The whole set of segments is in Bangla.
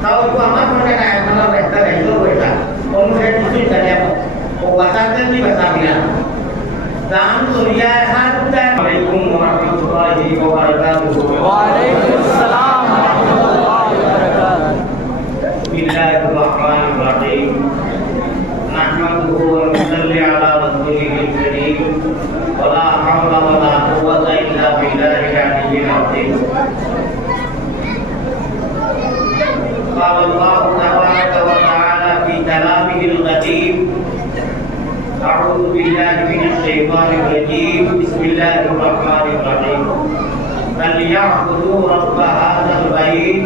Tahu itu amat mereka yang kenal mereka itu mereka. Kemudian itu saya bahasa ini bahasa dia. Dan Surya hatta. Assalamualaikum warahmatullahi wabarakatuh. Waalaikumsalam warahmatullahi wabarakatuh. Bismillahirrahmanirrahim. Nahmaduhu wa nusalli ala rasulihil karim. Wala hawla wala quwwata illa billahil aliyyil azim. قال الله تبارك وتعالى في كلامه القديم أعوذ بالله من الشيطان الرجيم بسم الله الرحمن الرحيم فليعبدوا رب هذا البيت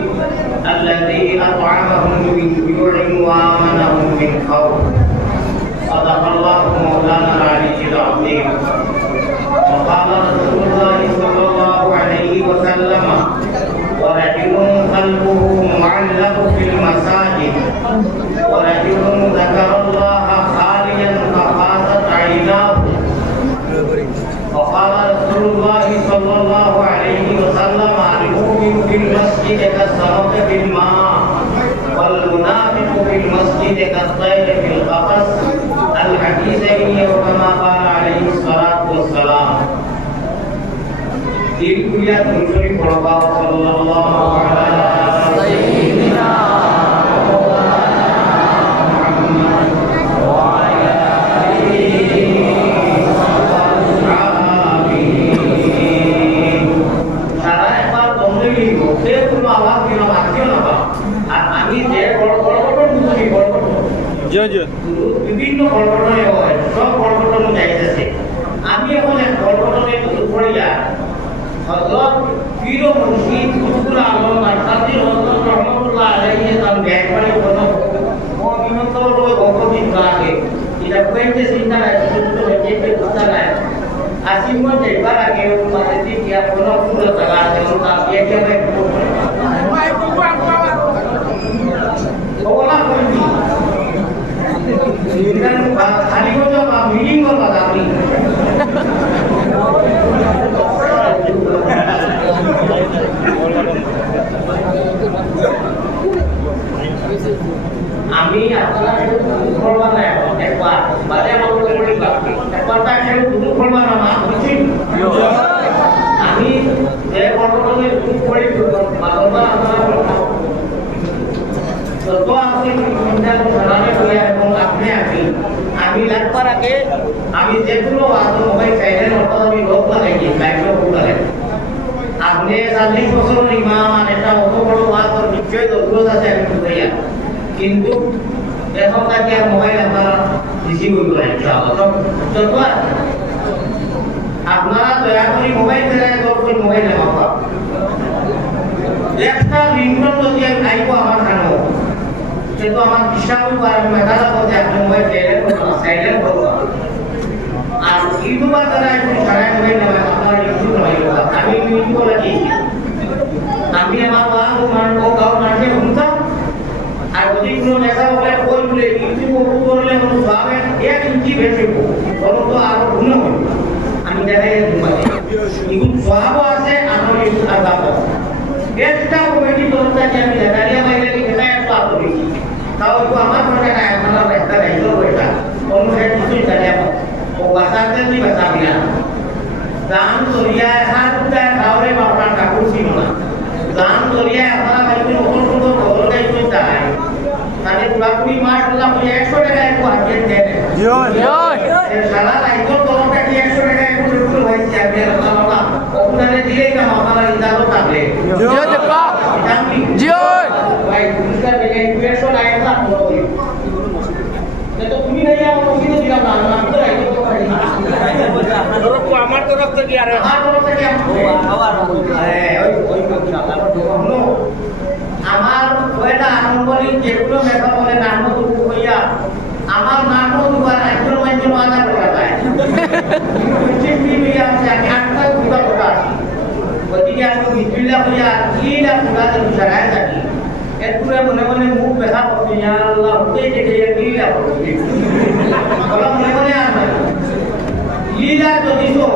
الذي أطعمهم من جوع وآمنهم من خوف صدق الله مولانا العلي العظيم وقال رسول الله صلى الله عليه وسلم ورجل قلبه معلق في المساجد ورجل ذكر الله خاليا ففاضت عيناه وقال رسول الله صلى الله عليه وسلم المؤمن في المسجد كالسمك في الماء والمنافق في المسجد كالطير في القفص الحديثين وكما قال عليه الصلاة والسلام Di kuliah Rasul sallallahu alaihi বিভিন্ন ঘটনায় হয় সব ঘটনা যাইতেছে আমি এখন এক ঘটনায় পড়িয়া হযরত পীর মুর্শিদ কুতুবুল আলম মারকাজি হযরত রহমাতুল্লাহ আলাইহি তার ব্যাপারে কোন মমিনত রয় ভগবত গাকে এটা কইতে চিন্তা নাই শুধু হইতে কথা নাই আসিম যেবার আগে মানে দিয়া কোন পুরো জায়গা আছে ওটা একেবারে OLA কইনি dan hari itu meeting apa kami আমি আপনারা করবা না একবার বাদে আমাকে বলবা একবার তা কেউ দুটো করবা না মা বুঝছি আমি যে বর্তমানে দুটো করে মাতবা আপনারা তো আপনি চিন্তা করে হয়ে এবং আপনি আমি লাগবার আগে আমি যেগুলো মোবাইল চাইলেন ওটা আমি লোক লাগাইছি লাইটও লাগাই আপনি 40 বছর ইমাম আর এটা অত বড় ওয়াজ তো নিশ্চয়ই দরকার আছে আমি বুঝাইয়া কিন্তু এখন তাকে আর মোবাইল আপনারা রিসিভ করতে ইনশাআল্লাহ যত আপনারা দয়া করে মোবাইল চালায় দরকার মোবাইল লাগাও একটা রিংটোন যদি আইবো আমার কানে কিন্তু আমার বিশাল আমি মেটালা বলতে আপনি মোবাইল সাইলেন্ট করবো আর ইউটিউবার দ্বারা একটু সারাই মোবাইল নেওয়া আপনার ইউটিউব নয় আমি ইউটিউব লাগিয়েছি আমি আমার মা ও গাঁও নাটে শুনতাম আর যদি কোনো নেতা বলে কই বলে ইউটিউব ওপর করলে কোনো ভাবে এক ইঞ্চি বেশি বলো তো আরো গুণ হবে আমি দেখাই ঘুমাই এগুলো সব আছে আমার ইউটিউব আর দাও একটা কমিটি করতে আমি দাঁড়িয়ে বাইরে লিখে একটু আপনি tahu itu amat mereka yang kenal mereka itu mereka kemudian itu saya bahasa ini bahasa dia dan Surya hatta tahu bapak kaku sini dan Surya apa itu untuk orang itu tak tadi pulang kuri mas pulang punya ekor mereka itu hadir deh salah itu kalau tadi ekor mereka itu betul wajib biar kalau kemudian dia itu masalah itu tak boleh baik bukan dengan besok lain lah तो তুমি नहीं आओ तो भी तो दिला ना हम तो आई तो करी और को हमार तरफ से क्या है हमार तरफ से क्या आवाज है ওই इंशाल्लाह हम लोग আমার ওইটা আনন্দলি যেগুলো মেথা বলে নাম তো কইয়া আমার নাম তো দুবার একজন মাইজন আনা করা যায় ঠিক ঠিক আছে একটা দুবার কথা ওদিকে আমি বিসমিল্লাহ কইয়া কিলা পুরা তো সারায় থাকি এরপরে মনে মনে মুখ ব্যথা করতে ইয়া আল্লাহ ওই দেখে কিলা করতে বলা মনে মনে আর লীলা যদি তো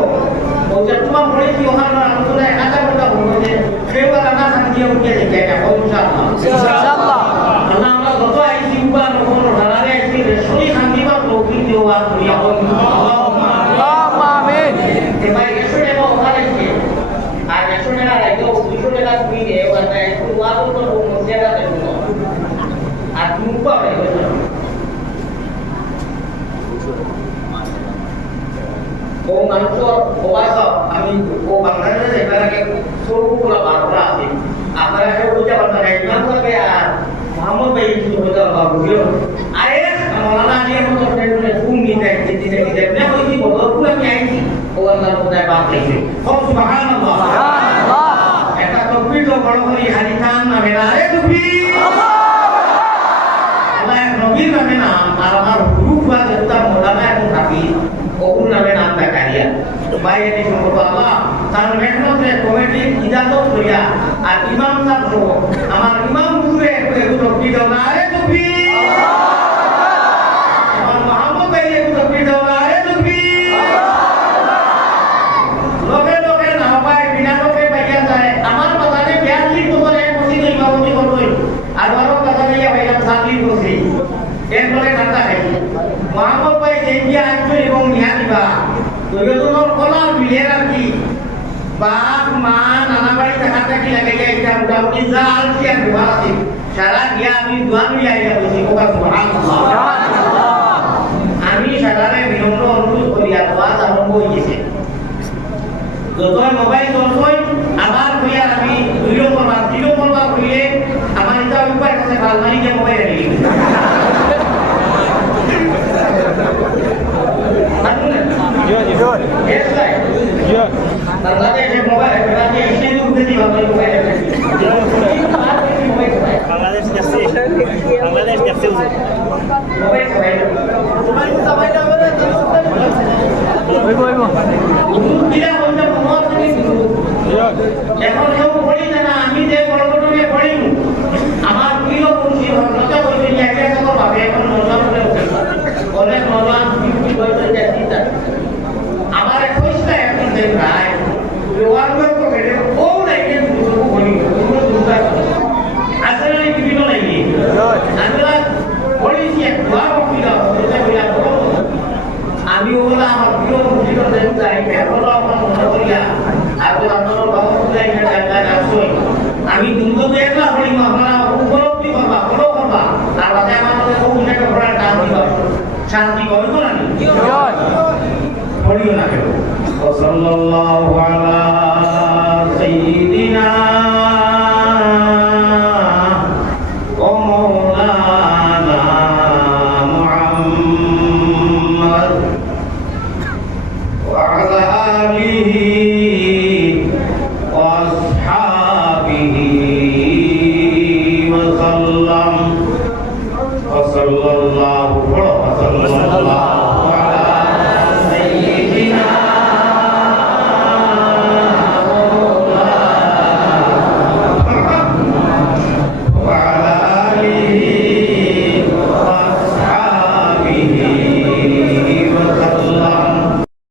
ওটা তোমার পড়ে কি ওখানে আলোচনা একা কথা বলতে সেবার আনা শান্তি উঠে যায় এটা ইনশাআল্লাহ জায়গা দেখো আর তুমি পাবে ও মানুষ প্রবাস আমি ও বাংলাদেশে এবারে সবগুলো বারোটা আছে আপনারা কেউ বুঝতে পারতেন না ইমাম সাহেব আর মোহাম্মদ ভাই কিছু বলতে পারবো আরে মৌলানা আলী মতো ঘুম নিতে দিতে না ওই কি বলবো পুরো আমি আইছি ও আল্লাহ কোথায় বাদ রেখে ও সুবহানাল্লাহ সুবহানাল্লাহ এটা তো বিলো বড় করে হাদিসান নামে না রে তুমি আল্লাহ নবীর নামে না আর আমার রূপ বা যেটা মৌলানা এবং হাফিজ ওগুলো নামে নাম দেখাইয়া বাইরে সম্পর্ক আল্লাহ তার মেহনতে কমিটি ইজাজত করিয়া আর ইমাম সাহেব আমার ইমাম হুজুরে এগুলো কি দাও না রে তুমি আমার মোহাম্মদ ভাই এগুলো কি দাও না রে তুমি লোকে লোকে না পায় বিনা লোকে পাইয়া যায় আমার বাজারে 42 বছরে মসজিদ ইমামতি করবই আর বড় বাজারে ভাইয়া 40 বছর এরপরে ঠান্ডা খাই মোহাম্মদ ভাই দেখিয়া আসবে এবং নিয়া দিবা দুজনের কলার মিলের আর কি বাপ মা নানা বাড়ি থাকা থাকি লাগে এটা মোটামুটি যা আলছি আর ব্যবহার আছে সারা দিয়া আমি দোয়া মিলে আইয়া বলছি ওকা সুবহানাল্লাহ আমি সারারে বিনম্র অনুরোধ করি আর ওয়াজ আরম্ভ হয়েছে যতই মোবাইল চলছই আবার করিয়া আমি দুইও করবার করিলে আমার এটা উপায় কাছে বালমারিকে মোবাইল আনি বাংলাদেশ দেখছে এখন কেউ পড়ি না আমি যে গল্পটা পড়ি আমার প্রিয় মুন্সি ভদ্রতা বলতে জায়গা থেকে ভাবে এখন নজর করে বলে নজর কি বলতে যাচ্ছি আমার কইছে এখন দেখ রায় লোয়ার তো বেড়ে ও লাইনে দুটো বলি দুটো দুটো আসলে কি বিনো লাইনে আমরা পড়িছি এক দোয়া করতে দাও এটা বলা আমি ওলা আমার প্রিয় মুন্সি দেখ যাই এখন আমার মনে করিয়া আর তো আপনারা বাবা যাই না জায়গা আসই আমি দুটো তো একলা পড়ি আপনারা উপলব্ধি করবা ফলো করবা আর বাদে আমাদের খুব একটা বড় কাজ দিবা শান্তি করবে তো না পড়িও না কেউ সাল্লাল্লাহু